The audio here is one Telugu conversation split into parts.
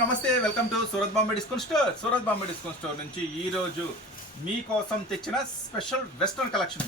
నమస్తే welcome to Surat Bombay discount store. Surat Bombay discount store నుంచి ఈ రోజు మీకోసం తెచ్చిన స్పెషల్ వెస్ట్రన్ కలెక్షన్.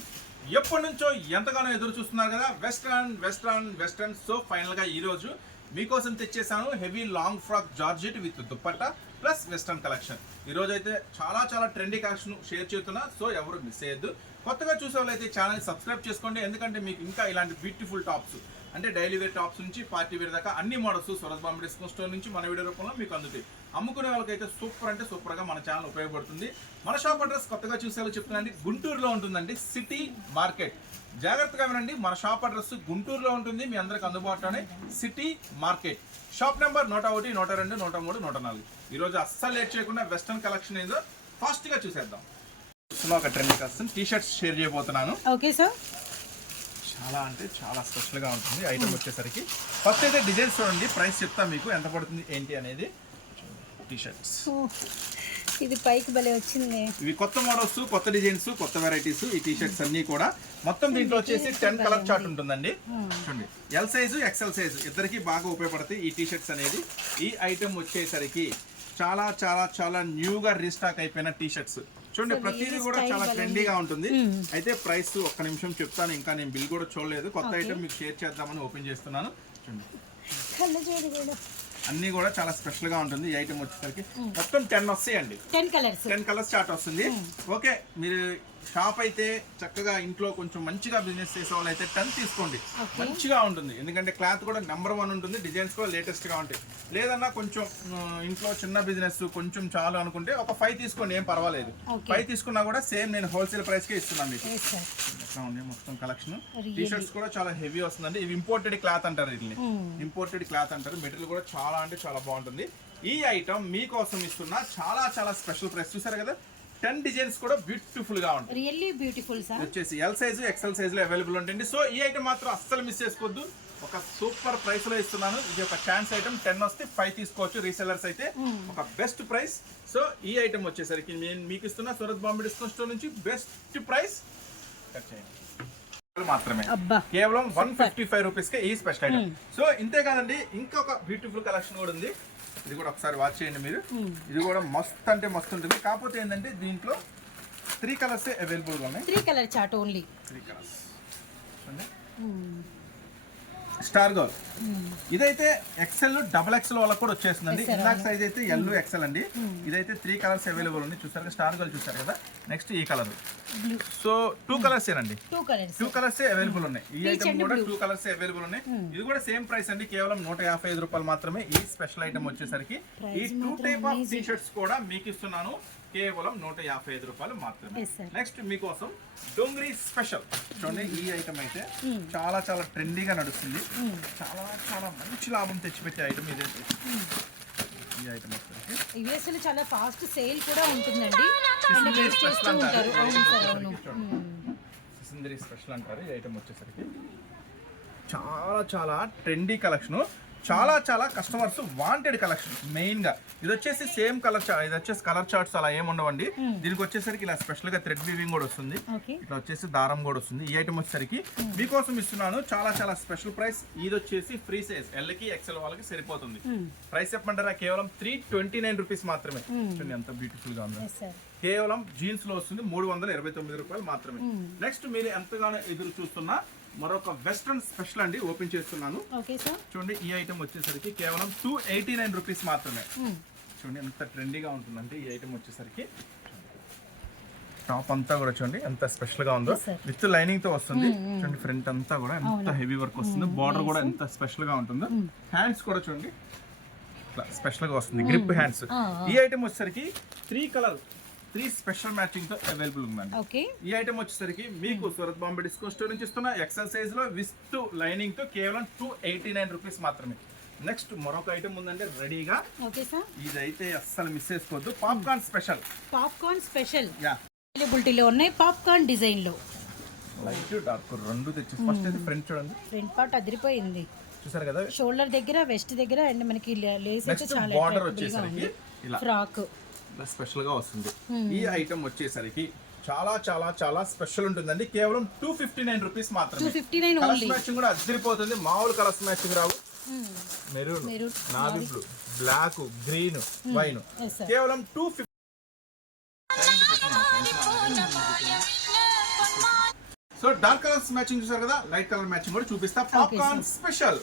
ఎప్పటి నుంచో ఎంతగానో ఎదురు చూస్తున్నారు కదా వెస్ట్రన్. సో ఫైనల్ గా ఈ రోజు మీకోసం తెచ్చేసాను heavy long frock georgette with dupatta plus western collection. ఈ రోజు అయితే చాలా ట్రెండీ కలెక్షన్ షేర్ చేస్తున్నా. సో ఎవరు మిస్ అయ్యద్దు. కొత్తగా చూసే వాళ్ళైతే ఛానల్ సబ్స్క్రైబ్ చేసుకోండి. ఎందుకంటే మీకు ఇంకా ఇలాంటి బ్యూటిఫుల్ టాప్స్ అంటే డైలీ వేర్ టాప్స్ నుంచి పార్టీ వేర్ దాకా అన్ని models Surat Bombay discount store నుంచి మన వీడియో రూపంలో మీకు అందుతాయి. అమ్ముకునే వాళ్ళకైతే సూపర్ అంటే సూపర్గా మన ఛానల్ ఉపయోగపడుతుంది. మన షాప్ అడ్రస్ కొత్తగా చూసేవాళ్ళు చెప్తున్నాండి, గుంటూరులో ఉంటుందండి, సిటీ మార్కెట్. జాగ్రత్తగా వినండి, మన షాప్ అడ్రస్ గుంటూరులో ఉంటుంది, మీ అందరికి అందుబాటులోనే సిటీ మార్కెట్. Shop number 101, 102, 103, 104. ఈరోజు అస్సలు లేట్ చేయకుండా వెస్టర్న్ కలెక్షన్ ఏదో ఫాస్ట్గా చూసేద్దాం. ఒక trend collection T shirts share చేయబోతున్నాను. ఓకే సార్, చాలా అంటే చాలా స్పెషల్గా ఉంటుంది ఐటమ్ వచ్చేసరికి. ఫస్ట్ అయితే డిజైన్స్ చూడండి, ప్రైస్ చెప్తా మీకు ఎంత పడుతుంది ఏంటి అనేది. టీ షర్ట్స్ ఇది పైకి భలే వచ్చింది. ఇవి కొత్త మోడల్స్, కొత్త డిజైన్స్, కొత్త వెరైటీస్. ఈ టీ షర్ట్స్ అన్ని కూడా మొత్తం దీంట్లో వచ్చేసి 10 కలర్ చార్ట్ ఉంటుందండి. చూడండి, ఎల్ సైజు ఎక్సెల్ సైజు ఇద్దరికి బాగా ఉపయోగపడతాయి ఈ టీ షర్ట్స్ అనేది. ఈ ఐటమ్ వచ్చేసరికి చాలా న్యూగా రీస్టాక్ అయిపోయిన టీ షర్ట్స్. చూడండి, ప్రతిదీ కూడా చాలా ట్రెండీగా ఉంటుంది. అయితే ప్రైస్ ఒక్క నిమిషం చెప్తాను, ఇంకా నేను బిల్ కూడా చూడలేదు. కొత్త ఐటమ్ మీకు షేర్ చేద్దామని ఓపెన్ చేస్తున్నాను. చూడండి, అన్ని కూడా చాలా స్పెషల్ గా ఉంటుంది. ఈ ఐటమ్ వచ్చేసరికి మొత్తం 10 వస్తాయండి. 10 కలర్స్ చార్ట్ వస్తుంది. ఓకే, మీరు షాప్ అయితే చక్కగా ఇంట్లో కొంచెం మంచిగా బిజినెస్ చేసే వాళ్ళు అయితే 10 తీసుకోండి, మంచిగా ఉంటుంది. ఎందుకంటే క్లాత్ కూడా నెంబర్ 1 ఉంటుంది, డిజైన్స్ కూడా లేటెస్ట్ గా ఉంటాయి. లేదన్నా కొంచెం ఇంట్లో చిన్న బిజినెస్ కొంచెం చాలు అనుకుంటే ఒక 5 తీసుకోండి, ఏం పర్వాలేదు. 5 తీసుకున్నా కూడా సేమ్ నేను హోల్సేల్ ప్రైస్ కే ఇస్తున్నాను మీకు. ఎట్లా ఉంది మొత్తం కలెక్షన్. టీ షర్ట్స్ కూడా చాలా హెవీ వస్తుందండి. ఇవి ఇంపోర్టెడ్ క్లాత్ అంటారు, వీటిని ఇంపోర్టెడ్ క్లాత్ అంటారు. మెటీరియల్ కూడా చాలా అంటే చాలా బాగుంటుంది. ఈ ఐటమ్ మీకోసం ఇస్తున్న చాలా స్పెషల్ ప్రైస్. చూసారు కదా, 10 డిజైన్స్ కూడా బ్యూటిఫుల్ గా ఉంటాయి. Really beautiful sir. వచ్చేసి ఎల్ సైజు ఎక్సెల్ సైజ్ లో అవైలబుల్ ఉంటుంది. సో ఈ ఐటమ్ మాత్రం అస్సలు మిస్ చేసుకోవద్దు. ఒక సూపర్ ప్రైస్ లో ఇస్తున్నాను. ఇది ఒక ఛాన్స్ ఐటమ్. 10 వస్తే 5 తీసుకోవచ్చు. రీసెల్లర్స్ అయితే ఒక బెస్ట్ ప్రైస్. సో ఈ ఐటమ్ వచ్చేసరికి నేను మీకు ఇస్తున్న సూరత్ బాంబే డిస్కౌంట్ స్టోర్ నుంచి బెస్ట్ ప్రైస్ మాత్రమే, కేవలం 155 రూపీస్ కే ఈ స్పెషల్ ఐటమ్. సో ఇంతే కాదండి, ఇంకొక బ్యూటిఫుల్ కలెక్షన్ కూడా ఉంది. ఇది కూడా ఒకసారి వాచ్ చేయండి మీరు. ఇది కూడా మస్త్ అంటే మస్తు ఉంటుంది. కాకపోతే ఏంటంటే దీంట్లో 3 కలర్స్ అవైలబుల్ గా ఉన్నాయి. 3 colour chart only. 3 colours. Star goal ఇదైతే ఎక్సెల్ డబుల్ ఎక్సెల్ వాళ్ళకి కూడా వచ్చేస్తుందండి. ఇందాక సైజ్ అయితే ఎల్ ఎక్సెల్ అండి. ఇదైతే 3 కలర్స్ అవైలబుల్ ఉంది. చూసారు స్టార్ గోల్ చూసారు కదా. నెక్స్ట్ ఈ కలర్. సో 2 కలర్స్ ఏనండి, 2 కలర్స్ అవైలబుల్ ఉన్నాయి. ఈ ఐటమ్ కూడా 2 కలర్స్ అవైలబుల్ ఉన్నాయి. ఇది కూడా సేమ్ ప్రైస్ అండి, కేవలం 155 రూపాయలు మాత్రమే. ఈ స్పెషల్ ఐటమ్ వచ్చేసరికి ఈ 2 టైప్ ఆఫ్ టీ షర్ట్స్ కూడా మీకు ఇస్తున్నాను, కేవలం 155 రూపాయలు మాత్రమే. నెక్స్ట్ మీకోసం డోంగ్రీ స్పెషల్. చూడండి, ఈ ఐటమ్ అయితే చాలా ట్రెండీగా నడుస్తుంది. చాలా మంచి లాభం తెచ్చిపెట్టే ఐటమ్ ఇదైతే. ఈ ఐటమ్ వచ్చేసి చాలా ఫాస్ట్ సేల్ కూడా ఉంటుందండి. సిసింద్రీ స్పెషల్ అంటారు. ఈ ఐటమ్ వచ్చేసరికి చాలా ట్రెండీ కలెక్షన్. చాలా కస్టమర్స్ వాంటెడ్ కలెక్షన్. మెయిన్ గా ఇది వచ్చేసి సేమ్ కలర్, ఇది వచ్చేసి కలర్ చార్ట్స్ అలా ఏముండవండి. దీనికి వచ్చేసరికి ఇలా స్పెషల్ గా థ్రెడ్ వీవింగ్ కూడా వస్తుంది, ఇట్లా వచ్చేసి దారం కూడా వస్తుంది. ఈ ఐటమ్ వచ్చేసరికి మీకోసం ఇస్తున్నాను చాలా స్పెషల్ ప్రైస్. ఇది వచ్చేసి ఫ్రీ సైజ్ ఎల్ కి ఎక్సెల్ వాళ్ళకి సరిపోతుంది. ప్రైస్ చెప్పమంటారా, కేవలం 329 రూపీస్ మాత్రమే. చూడండి ఎంత బ్యూటిఫుల్ గా ఉందో. కేవలం జీన్స్ లో వస్తుంది, 329 రూపాయలు మాత్రమే. నెక్స్ట్ మీరు ఎంతగానో ఎదురు చూస్తున్నా మరొక వెస్ట్రన్ స్పెషల్ అండి, ఓపెన్ చేస్తున్నాను. చూడండి, ఈ ఐటమ్ వచ్చేసరికి కేవలం 289 రూపీస్ మాత్రమే. చూడండి ఎంత ట్రెండీగా ఉంటుందంటే ఈ ఐటమ్ వచ్చేసరికి. టాప్ అంతా కూడా చూడండి ఎంత స్పెషల్ గా ఉందో, విత్ లైనింగ్ తో వస్తుంది. చూడండి, ఫ్రంట్ అంతా కూడా ఎంత హెవీ వర్క్ వస్తుంది. బార్డర్ కూడా ఎంత స్పెషల్ గా ఉంటుందో. హ్యాండ్స్ కూడా చూడండి స్పెషల్ గా వస్తుంది, గ్రిప్ హ్యాండ్స్. ఈ ఐటమ్ వచ్చేసరికి 3 స్పెషల్ మ్యాచింగ్ తో అవైలబుల్ ఉందండి. ఈ ఐటమ్ వచ్చేసరికి మీకు సూరత్ బాంబే డిస్కౌంట్ స్టోర్ నుంచి ఇస్తున్న ఎక్సెల్ సైజ్ లో విత్ లైనింగ్ తో కేవలం 289 రూపీస్ మాత్రమే. నెక్స్ట్ మరొక ఐటమ్ ఉందండి రెడీగా. ఇదైతే అస్సలు మిస్ చేసుకోవద్దు. పాప్కార్న్ స్పెషల్ అవైలబిలిటీలో ఉన్నాయి. పాప్కార్న్ డిజైన్ లో లైట్ డార్క్ రెండు తెచ్చి ఫస్ట్ అయితే ఫ్రంట్ చూడండి, ఫ్రంట్ పార్ట్ అదిరిపోయింది. చూసారు కదా, షోల్డర్ దగ్గర వెస్ట్ దగ్గర అండ్ మనకి లేస్ అయితే చాలా బార్డర్ వచ్చేసరికి ఇలా ఫ్రాక్ స్పెషల్ గా వస్తుంది. ఈ ఐటమ్ వచ్చేసరికి చాలా స్పెషల్ ఉంటుందండి. కేవలం 259 రూపీస్ మాత్రమే. కలర్స్ మ్యాచింగ్ కూడా అదిరిపోతుంది. మామూలు కలర్స్ మ్యాచింగ్ రావు. Maroon, Maroon, navy blue, black, green, wine yes sir. కేవలం 250. సో డార్క్ కలర్స్ మ్యాచింగ్ చూసారు కదా, లైట్ కలర్ మ్యాచింగ్ కూడా చూపిస్తా. Popcorn special.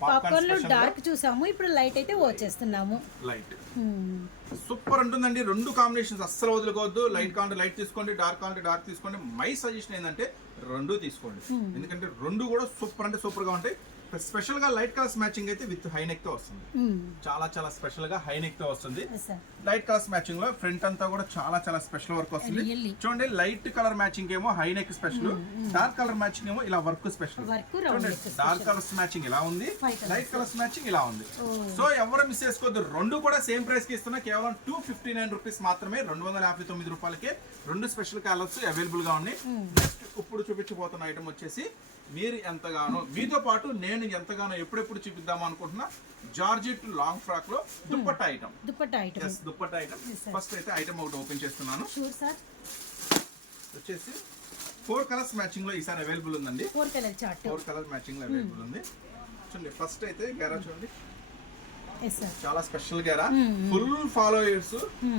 పాప్కార్న్ లో డార్క్ చూసాము, ఇప్పుడు లైట్ అయితే వచ్చేస్తున్నాము. లైట్ సూపర్ ఉంటుందండి. రెండు కాంబినేషన్స్ అస్సలు వదులుకోవద్దు. లైట్ కావాలంటే లైట్ తీసుకోండి, డార్క్ కావాలంటే డార్క్ తీసుకోండి. మై సజెషన్ ఏంటంటే రెండు తీసుకోండి, ఎందుకంటే రెండు కూడా సూపర్ అంటే సూపర్ గా ఉంటాయి. స్పెషల్ గా లైట్ కలర్స్ మ్యాచింగ్ అయితే విత్ హై నెక్ తో వస్తుంది. చాలా చాలా స్పెషల్ గా హై నెక్ తో వస్తుంది. లైట్ కలర్స్ మ్యాచింగ్ లో ఫ్రంట్ అంతా కూడా చాలా చాలా స్పెషల్ వర్క్ వస్తుంది. చూడండి, లైట్ కలర్ మ్యాచింగ్ ఏమో high neck special, dark colour matching ఏమో ఇలా వర్క్ స్పెషల్. చూడండి, డార్క్ కలర్స్ మ్యాచింగ్ ఇలా ఉంది, లైట్ కలర్స్ మ్యాచింగ్ ఇలా ఉంది. సో ఎవరు మిస్ చేసుకోవద్దు. రెండు కూడా సేమ్ ప్రైస్ కి ఇస్తున్నా, కేవలం 259 రూపీస్ మాత్రమే. 259 రూపాయలకే రెండు స్పెషల్ కలర్స్ అవైలబుల్ గా ఉన్నాయి. నెక్స్ట్ ఇప్పుడు చూపించబోతున్న ఐటమ్ వచ్చేసి మీరు ఎంతగానో, మీతో పాటు నేను ఎంతగానో ఎప్పుడెప్పుడు చూపిద్దాం అనుకుంటున్నా జార్జెట్ లాంగ్ ఫ్రాక్ లో dupatta item. Dupatta item first అయితే ఐటమ్ ఒకటి ఓపెన్ చేస్తున్నాను. వచ్చేసి 4 కలర్స్ మ్యాచింగ్ లో ఈసారి అవైలబుల్ ఉందండి. 4 కలర్ మ్యాచింగ్ లో అవైలబుల్ ఉంది. చూడండి, ఫస్ట్ అయితే గెరా చూడండి, చాలా special Gera. Full followers,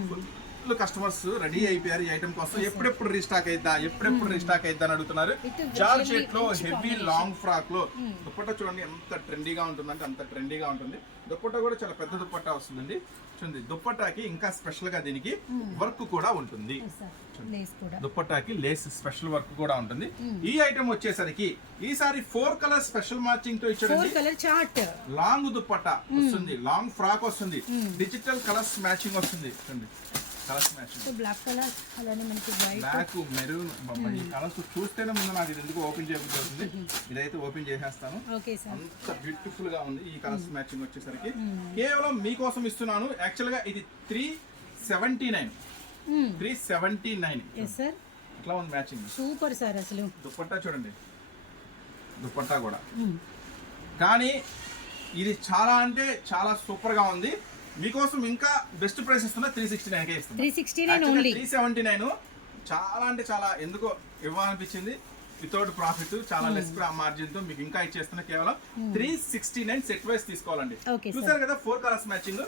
full customers ready అయిపోయారు ఈ ఐటమ్ కోసం. ఎప్పుడెప్పుడు రీస్టాక్ అయిద్దా అని అడుగుతున్నారు. జార్జెట్ లో హెవీ లాంగ్ ఫ్రాక్ లో దుప్పట్టా చూడండి ఎంత ట్రెండీగా ఉంటుందంటే అంత ట్రెండీగా ఉంటుంది. దుప్పట్టా కూడా చాలా పెద్ద దుప్పట్టా వస్తుందండి. చూడండి, దుప్పట్టాకి ఇంకా స్పెషల్ గా దీనికి వర్క్ కూడా ఉంటుంది. దుప్పట్టాకి లేస్ స్పెషల్ వర్క్ కూడా ఉంటుంది. ఈ ఐటమ్ వచ్చేసరికి ఈసారి 4 కలర్ స్పెషల్ మ్యాచింగ్ తో ఇచ్చాడు. లాంగ్ దుప్పట్టా వస్తుంది, లాంగ్ ఫ్రాక్ వస్తుంది, డిజిటల్ కలర్స్ మ్యాచింగ్ వస్తుంది. చూడండి, కలర్స్ మ్యాచింగ్ బ్లాక్ కలర్, అలానే మనకి వైట్, బ్లాక్, మెరూన్. ఈ కలర్స్ చూస్తేనే ముందు నాకు ఇది ఎందుకు ఓపెన్ చేయబోతుంది. ఇదైతే ఓపెన్ చేసేస్తాను. అంత బ్యూటిఫుల్ గా ఉంది. ఈ కలర్స్ మ్యాచింగ్ వచ్చేసరికి కేవలం మీకోసం ఇస్తున్నాను. యాక్చువల్ గా ఇది 379. ఇట్లా ఉంది మ్యాచింగ్. Super sir. అసలు దుప్పట్టా చూడండి, దుప్పట్టా కూడా. కానీ ఇది చాలా అంటే చాలా సూపర్ గా ఉంది. మీకోసం ఇంకా బెస్ట్ ప్రైస్ ఇస్తున్నా 369 ఇస్తున్నా. 379 చాలా అంటే చాలా ఎందుకో ఇవ్వాలనిపించింది. వితౌట్ ప్రాఫిట్, చాలా లెస్ మార్జిన్ తో మీకు ఇంకా ఇచ్చేస్తున్నా. కేవలం 369 సెట్ వైస్ తీసుకోవాలండి. చూసారు కదా 4 కలర్స్ మ్యాచింగ్.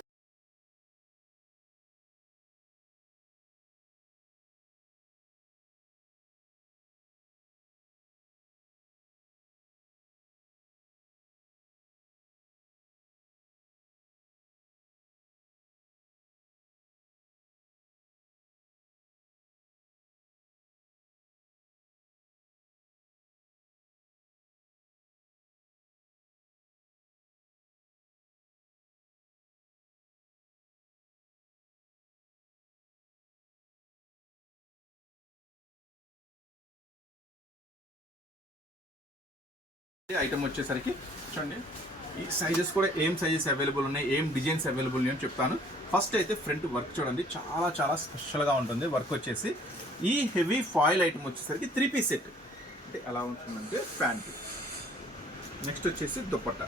ఐటమ్ వచ్చేసరికి చూడండి, ఈ సైజెస్ కూడా ఏం సైజెస్ అవైలబుల్ ఉన్నాయి, ఏం డిజైన్స్ అవైలబుల్ ఉన్నాయో చెప్తాను. ఫస్ట్ అయితే ఫ్రంట్ వర్క్ చూడండి, చాలా చాలా స్పెషల్గా ఉంటుంది. వర్క్ వచ్చేసి ఈ హెవీ ఫాయిల్ ఐటమ్ వచ్చేసరికి 3 పీస్ సెట్ అంటే ఎలా ఉంటుందంటే ప్యాంట్. నెక్స్ట్ వచ్చేసి దుప్పట్టా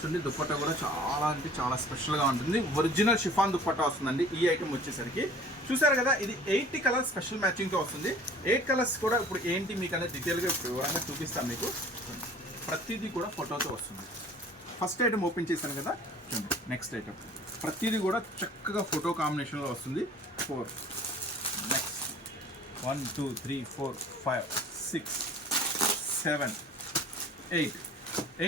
చూడండి, దుప్పట్టా కూడా చాలా అంటే చాలా స్పెషల్గా ఉంటుంది. ఒరిజినల్ షిఫాన్ దుప్పట్టా వస్తుందండి ఈ ఐటమ్ వచ్చేసరికి. చూసారు కదా, ఇది 8 కలర్స్ స్పెషల్ మ్యాచింగ్తో వస్తుంది. 8 కలర్స్ కూడా ఇప్పుడు ఏంటి మీకు అనేది డీటెయిల్గా వివరంగా చూపిస్తాను మీకు. ప్రతిదీ కూడా ఫోటోతో వస్తుంది. ఫస్ట్ ఐటమ్ ఓపెన్ చేశాను కదా, చూడండి. నెక్స్ట్ ఐటమ్ ప్రతిదీ కూడా చక్కగా ఫోటో కాంబినేషన్లో వస్తుంది. 4 నెక్స్ట్ 1 2 3 4 5 6 7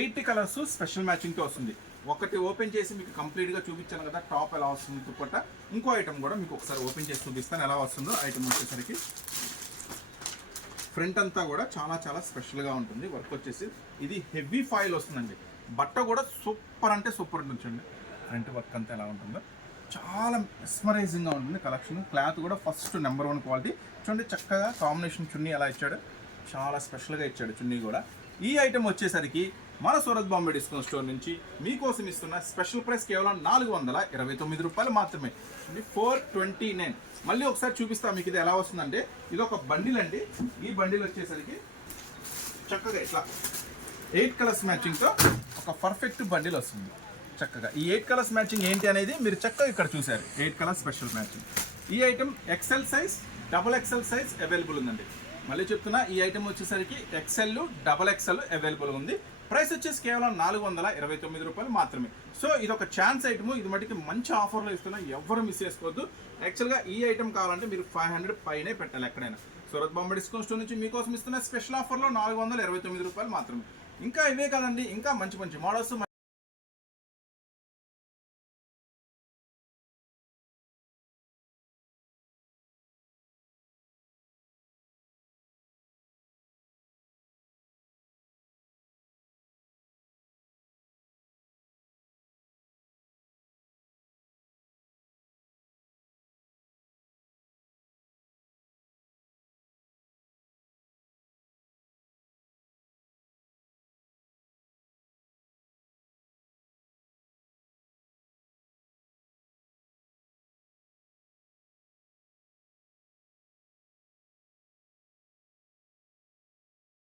8 కలర్స్ స్పెషల్ మ్యాచింగ్తో వస్తుంది. ఒకటి ఓపెన్ చేసి మీకు కంప్లీట్గా చూపించాను కదా టాప్ ఎలా వస్తుంది దుప్పట్టా. ఇంకో ఐటమ్ కూడా మీకు ఒకసారి ఓపెన్ చేసి చూపిస్తాను ఎలా వస్తుందో. ఐటమ్ వచ్చేసరికి ఫ్రంట్ అంతా కూడా చాలా చాలా స్పెషల్గా ఉంటుంది. వర్క్ వచ్చేసి ఇది హెవీ ఫాయిల్ వస్తుందండి. బట్ట కూడా సూపర్ అంటే సూపర్ ఉంటుంది. ఫ్రంట్ వర్క్ అంతా ఎలా ఉంటుందో చాలా మెస్మరైజింగ్గా ఉంటుంది. కలెక్షన్ క్లాత్ కూడా ఫస్ట్ నెంబర్ 1 క్వాలిటీ. చూడండి, చక్కగా కాంబినేషన్ చున్నీ ఎలా ఇచ్చాడు, చాలా స్పెషల్గా ఇచ్చాడు చున్నీ కూడా. ఈ ఐటమ్ వచ్చేసరికి మన సూరత్ బాంబే డిస్కౌంట్ స్టోర్ నుంచి మీకోసం ఇస్తున్న స్పెషల్ ప్రైస్ కేవలం 429 రూపాయలు మాత్రమే. 429. మళ్ళీ ఒకసారి చూపిస్తాను మీకు ఇది ఎలా వస్తుందంటే, ఇది ఒక బండిల్ అండి. ఈ బండిల్ వచ్చేసరికి చక్కగా ఇట్లా 8 కలర్స్ మ్యాచింగ్తో ఒక పర్ఫెక్ట్ బండిల్ వస్తుంది. చక్కగా ఈ 8 కలర్స్ మ్యాచింగ్ ఏంటి అనేది మీరు చక్కగా ఇక్కడ చూసారు. 8 కలర్స్ స్పెషల్ మ్యాచింగ్. ఈ item XL size, XXL size available ఉందండి. మళ్ళీ చెప్తున్నా, ఈ ఐటమ్ వచ్చేసరికి XL, XXL అవైలబుల్ ఉంది. ప్రైస్ వచ్చేసి కేవలం 429 రూపాయలు మాత్రమే. సో ఇది ఒక ఛాన్స్ ఐటమ్, ఇది మటుకి మంచి ఆఫర్లో ఇస్తున్నా, ఎవరు మిస్ చేసుకోవద్దు. యాక్చువల్గా ఈ ఐటమ్ కావాలంటే మీరు 500 పైనే పెట్టాలి ఎక్కడైనా. సూరత్ బాంబే డిస్కౌంట్ స్టోర్ నుంచి మీకోసం ఇస్తున్న స్పెషల్ ఆఫర్లో 429 రూపాయలు మాత్రమే. ఇంకా ఇవే కదండి, ఇంకా మంచి మంచి మోడల్స్